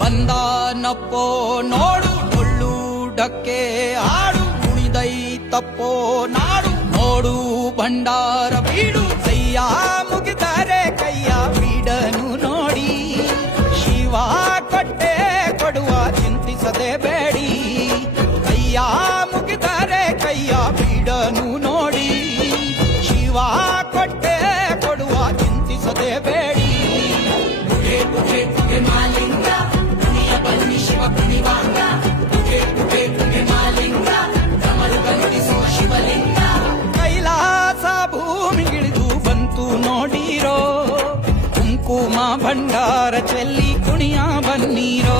ಬಂದಾನಪ್ಪೋ ನೋಡು ಡೊಳ್ಳು ಡಕ್ಕೆ ಆಡು ಕುಣಿದೈತಪ್ಪೋ ನಾಡು ನೋಡು ಭಂಡಾರ ಬೀಡು ಕೈಯ ಮುಗಿದರೆ ಕೈಯ ಬೀಡನು ನೋಡಿ ಶಿವ ಕೊಟ್ಟೆ ಕೊಡುವ ಚಿಂತಿಸದೆ ಬೇಡಿ ಕೈಯ ಮುಗಿದರೆ ಕೈಯ ಬೀಡನು ನೋಡಿ ಶಿವ ಕೊಟ್ಟೆ ಕೊಡುವ ಚಿಂತಿಸದೆ ಬೇಡಿ ಪುಗೆ ಪುಗೆ ಪುಗೆ ಮಾಲಿಂಗ ಪುಣಿಯ ಬನ್ನಿ ಶಿವ ಪುಣಿವಾಂಗ ಪುಗೆ ಪುಗೆ ಪುಗೆ ಮಾಲಿಂಗ ಕಮಲುಗ ನುಡಿಸುವ ಶಿವಲಿಂಗ ಕೈಲಾಸ ಭೂಮಿಗಿಳಿದು ಬಂತು ನೋಡಿರೋ ಕುಂಕುಮ ಭಂಡಾರ ಚೆಲ್ಲಿ ಕುಣಿಯ ಬನ್ನೀರೋ